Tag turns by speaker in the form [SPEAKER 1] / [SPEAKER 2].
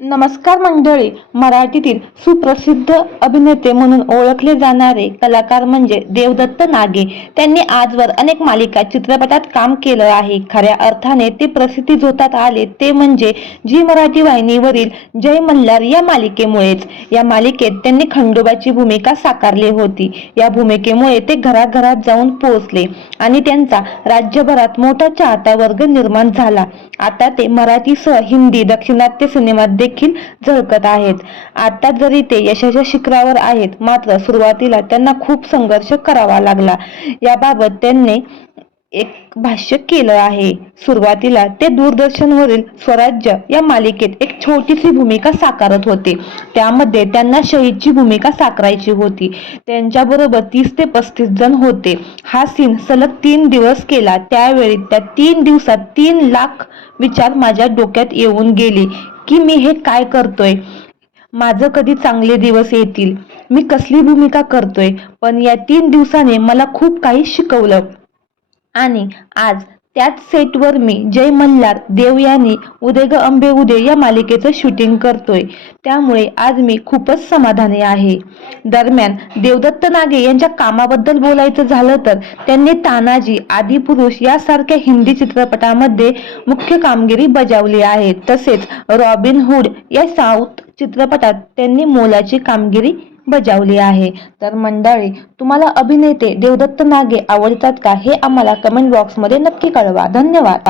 [SPEAKER 1] नमस्कार मंडळी मराठीतील सुप्रसिद्ध अभिनेते म्हणून ओळखले जाणारे कलाकार म्हणजे देवदत्त नागे. त्यांनी आजवर अनेक मालिका चित्रपटात काम केलं आहे. खऱ्या अर्थाने ते प्रसिद्धी झोतात आले ते म्हणजे जी मराठी वाहिनीवरील जय मल्हार या मालिकेमुळेच. या मालिकेत त्यांनी खंडोबाची भूमिका साकारली होती. या भूमिकेमुळे ते घराघरात जाऊन पोहोचले आणि त्यांचा राज्यभरात मोठा चाहता वर्ग निर्माण झाला. आता ते मराठीसह हिंदी दक्षिणात्य सिनेमात देखील झळकत आहेत. आता जरी ते यशाच्या शिखरावर आहेत मात्र सुरुवातीला त्यांना खूप संघर्ष करावा लागला. याबाबत त्यांनी एक भाष्य केलं आहे. सुरुवातीला ते दूरदर्शनवरील स्वराज्य या मालिकेत एक छोटीशी भूमिका साकारत होते. त्यामध्ये त्यांना शहीदची भूमिका साकारायची होती. त्यांच्याबरोबर तीस ते पस्तीस जण होते. हा सीन सलग तीन दिवस केला. त्यावेळी त्या तीन दिवसात तीन लाख विचार माझ्या डोक्यात येऊन गेले की मी हे काय करतोय? माझं कधी चांगले दिवस येतील? मी कसली भूमिका करतोय? पण या तीन दिवसाने मला खूप काही शिकवलं. आणि आज त्याच सेटवर मी जय मल्हार देव यांनी उदय ग अंबे उदय या मालिकेचं शूटिंग करतोय. त्यामुळे आज मी खूपच समाधानी आहे. दरम्यान देवदत्त नागे यांच्या कामाबद्दल बोलायचं झालं तर त्यांनी तानाजी आदिपुरुष यासारख्या हिंदी चित्रपटामध्ये मुख्य कामगिरी बजावली आहे. तसेच रॉबिन हुड या साऊथ चित्रपटात त्यांनी मोलाची कामगिरी बजावली आहे. तर मंडळी तुम्हाला अभिनेते देवदत्त नागे आवडतात का हे आम्हाला कमेंट बॉक्समध्ये नक्की कळवा. धन्यवाद.